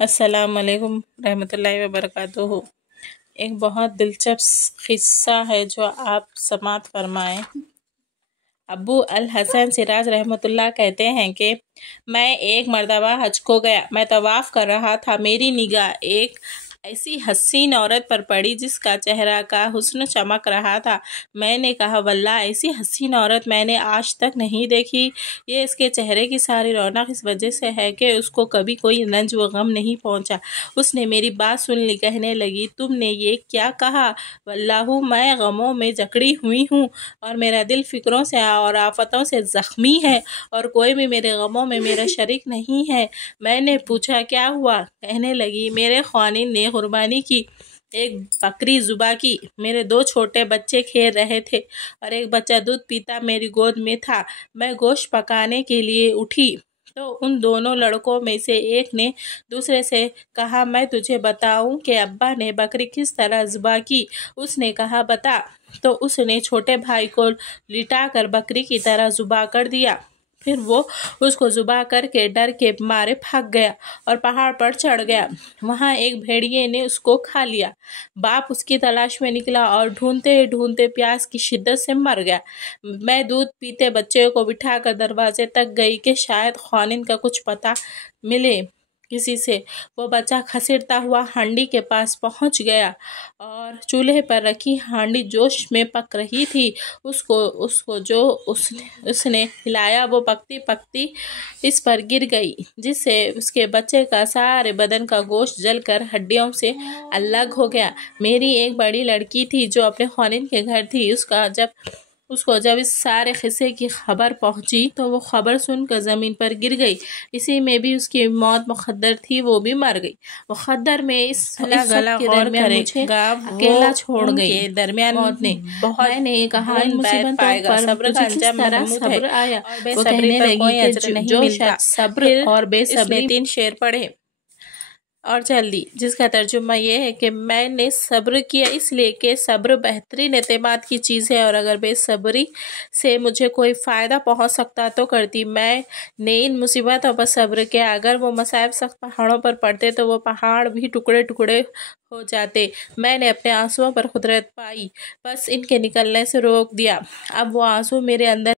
السلام علیکم رحمۃ اللہ وبرکاتہ۔ ایک بہت دلچسپ قصہ ہے جو آپ سماعت فرمائیں۔ ابو الحسن سراج رحمۃ اللہ کہتے ہیں کہ میں ایک مرتبہ حج کو گیا۔ میں طواف کر رہا تھا، میری نگاہ ایک ایسی حسین عورت پر پڑی جس کا چہرہ کا حسن چمک رہا تھا۔ میں نے کہا واللہ ایسی حسین عورت میں نے آج تک نہیں دیکھی۔ یہ اس کے چہرے کی ساری رونق اس وجہ سے ہے کہ اس کو کبھی کوئی رنج و غم نہیں پہنچا۔ اس نے میری بات سن لی، کہنے لگی تم نے یہ کیا کہا؟ واللہ میں غموں میں جکڑی ہوئی ہوں اور میرا دل فکروں سے اور آفتوں سے زخمی ہے اور کوئی بھی میرے غموں میں میرا شریک نہیں ہے۔ میں نے پوچھا کیا ہوا؟ کہنے لگی میرے خوانین نے قربانی کی ایک بکری ذبح کی۔ میرے 2 چھوٹے بچے کھیل رہے تھے اور ایک بچہ دودھ پیتا میری گود میں تھا۔ میں گوشت پکانے کے لیے اٹھی تو ان دونوں لڑکوں میں سے ایک نے دوسرے سے کہا میں تجھے بتاؤں کہ ابا نے بکری کس طرح ذبح کی؟ اس نے کہا بتا۔ تو اس نے چھوٹے بھائی کو لٹا کر بکری کی طرح ذبح کر دیا۔ پھر وہ اس کو ذبح کر کے ڈر کے مارے بھاگ گیا اور پہاڑ پر چڑھ گیا۔ وہاں ایک بھیڑیے نے اس کو کھا لیا۔ باپ اس کی تلاش میں نکلا اور ڈھونڈتے ڈھونڈتے پیاس کی شدت سے مر گیا۔ میں دودھ پیتے بچے کو بٹھا کر دروازے تک گئی کہ شاید خوانین کا کچھ پتہ ملے کسی سے۔ وہ بچہ کھسیٹتا ہوا ہانڈی کے پاس پہنچ گیا اور چولہے پر رکھی ہانڈی جوش میں پک رہی تھی۔ اس کو جو اس نے ہلایا وہ پکتی پکتی اس پر گر گئی جس سے اس کے بچے کا سارے بدن کا گوشت جل کر ہڈیوں سے الگ ہو گیا۔ میری ایک بڑی لڑکی تھی جو اپنے خوانین کے گھر تھی۔ اس کو جب اس سارے قصے کی خبر پہنچی تو وہ خبر سن کر زمین پر گر گئی۔ اسی میں بھی اس کی موت مقدر تھی، وہ بھی مر گئی۔ مقدر میں اس سب کے درمیان مجھے اکیلا چھوڑ گئی۔ موت نے میں نے کہا ان مصیبتوں پر تجھے کس طرح صبر آیا؟ وہ کہنے لگی کہ جو شخص صبر اور بے صبری 3 شعر پڑھے اور جلدی، جس کا ترجمہ یہ ہے کہ میں نے صبر کیا اس لیے کہ صبر بہترین اعتماد کی چیز ہے اور اگر بے صبری سے مجھے کوئی فائدہ پہنچ سکتا تو کرتی۔ میں نے ان مصیبتوں پر صبر کیا، اگر وہ مصائب سخت پہاڑوں پر پڑتے تو وہ پہاڑ بھی ٹکڑے ٹکڑے ہو جاتے۔ میں نے اپنے آنسوؤں پر قدرت پائی، بس ان کے نکلنے سے روک دیا۔ اب وہ آنسو میرے اندر